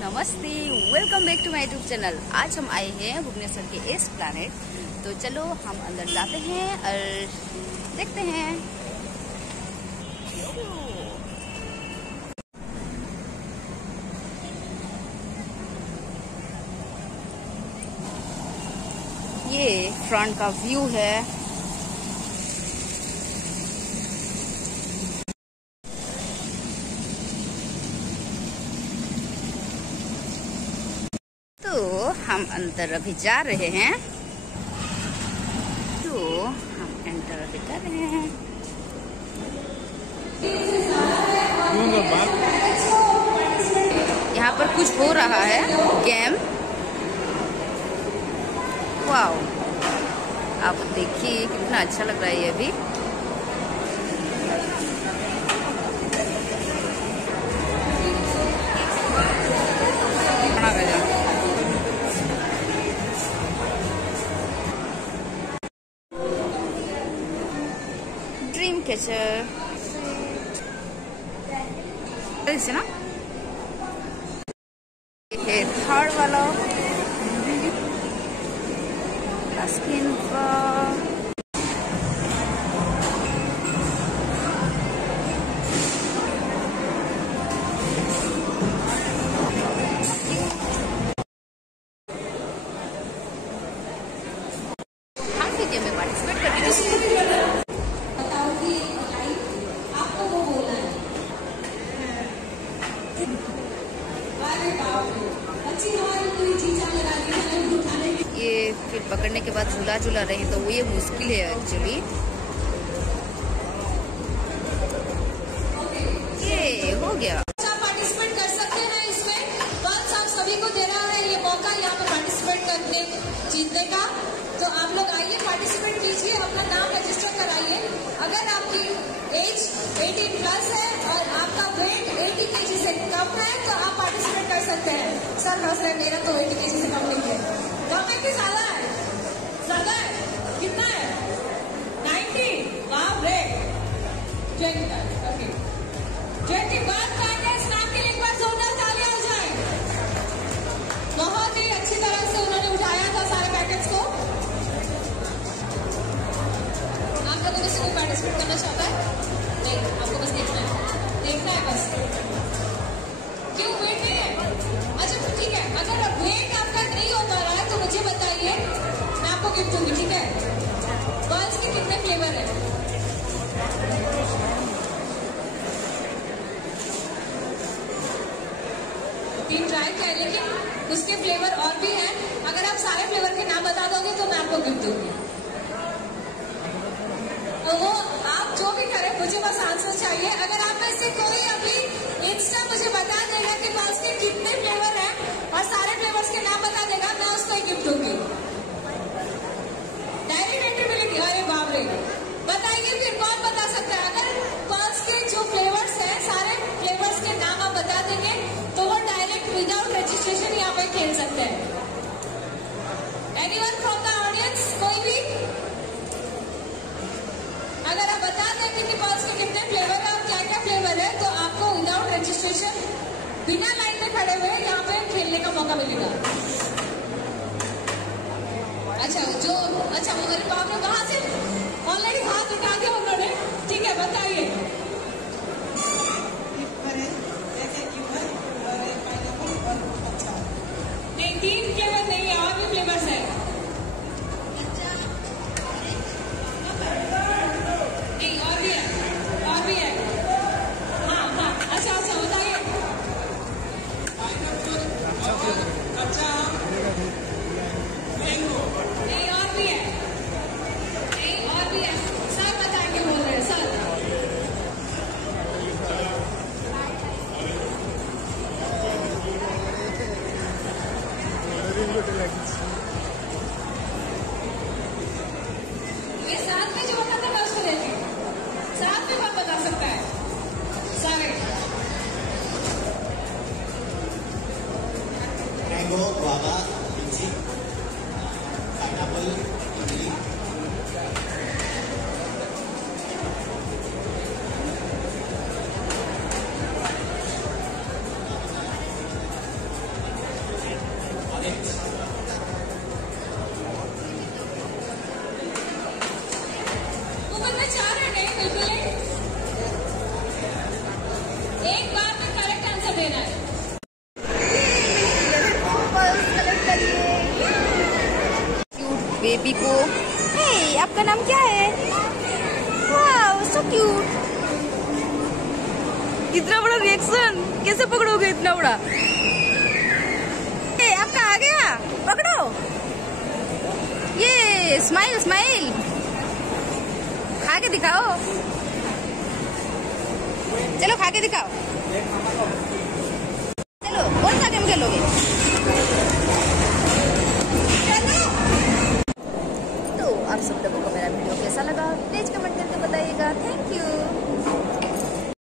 नमस्ते, welcome back to my YouTube channel. आज हम आए हैं भुवनेश्वर के एस्प्लैनेड। तो चलो हम अंदर जाते हैं और देखते हैं। ये फ्रंट का व्यू है। तो हम अंदर अभी जा रहे हैं। तो हम एंटर अभी कर रहे हैं। यहाँ पर कुछ हो रहा है गेम। वाओ, आप देखिए कितना अच्छा लग रहा है ये अभी। ड्रीम कैचर इसे ना, ये थर्ड वाला स्किन का। हम वीडियो में पार्टिसिपेट करते हैं। ये फिर पकड़ने के बाद झूला झूला रहे तो वो ये मुश्किल है एक्चुअली। ये हो गया। पार्टिसिपेट कर सकते हैं इसमें। बस आप सभी को दे रहा है ये मौका यहाँ पे पार्टिसिपेट करने जीतने का। तो आप लोग आइए, पार्टिसिपेट कीजिए, अपना नाम रजिस्टर कराइए। अगर आपकी एज 18 प्लस है और आपका वेट 80 kg से कम है तो आप पार्टिसिपेट कर सकते हैं। सर हंस रहे, मेरा तो 80 kg से कम नहीं है। कम है कि ज्यादा है? ज्यादा है। कितना है? 90। बाप रे। 20 ओके। 21 पैकेट्स नाम के लिए एक बार जोरदार तालियां हो जाए। बहुत ही अच्छी तरह से उन्होंने उठाया था सारे पैकेट्स को। आप लोगों में से कोई पार्टिसिपेट करना चाहता है? नहीं, आपको बस देखना है बस। क्यों वेट नहीं है? अच्छा तो ठीक है, अगर वेट आपका नहीं हो पा रहा है तो मुझे बताइए, मैं आपको गिफ्ट दूंगी, ठीक है? बॉल्स के कितने फ्लेवर है? तीन ट्राई किया, लेकिन उसके फ्लेवर और भी हैं। अगर आप सारे फ्लेवर के नाम बता दोगे तो मैं आपको गिफ्ट दूंगी। तो वो आप जो भी करें, मुझे बस आंसर चाहिए। अगर आप में से कोई अभी इंस्टा मुझे बता देगा कि बॉल्स के कितने फ्लेवर हैं और सारे फ्लेवर्स के नाम बता देगा, मैं उसको एक गिफ्ट दूंगी। डायरेक्ट एंट्री मिलेगी। अरे बाप रे, बताइए फिर कौन बता सकता है? अगर बॉल्स के जो फ्लेवर्स हैं, सारे फ्लेवर्स के नाम आप बता देंगे तो वो डायरेक्ट विदाउट रजिस्ट्रेशन यहाँ पे खेल सकते हैं। Anyone from the audience? कोई भी? अगर आप बता देंगे कि बॉल्स के कितने फ्लेवर है और क्या क्या फ्लेवर है तो आपको विदाउट रजिस्ट्रेशन, बिना लाइन में खड़े हुए यहाँ पे खेलने का मौका मिलेगा। अच्छा मेरे बाप ने वहां से ऑलरेडी हाथ उठा दिया उन्होंने। ठीक है, बताइए। नहीं, 3 फ्लेवर नहीं है, और भी फ्लेवर्स है। नहीं, और भी है। हाँ, अच्छा बताइए। नहीं, और भी है। सर बताएंगे, बोल रहे हैं सर। ये साथ में जो बता था मैं उसको देती हूँ। साथ में कौन बता सकता है? सारे मैंगो, गुआवा, लीची, पाइनएप्पल, इमली। ऊपर में 4 रन है, बिल्कुल है। एक बार में करेक्ट आंसर देना है। क्यूट बेबी को। हे, आपका नाम क्या है? Wow, so cute. इतना बड़ा रिएक्शन कैसे पकड़ोगे इतना बड़ा? हे, आपका आ गया, पकड़ो। ये स्माइल स्माइल खा के दिखाओ। चलो खा के दिखाओ।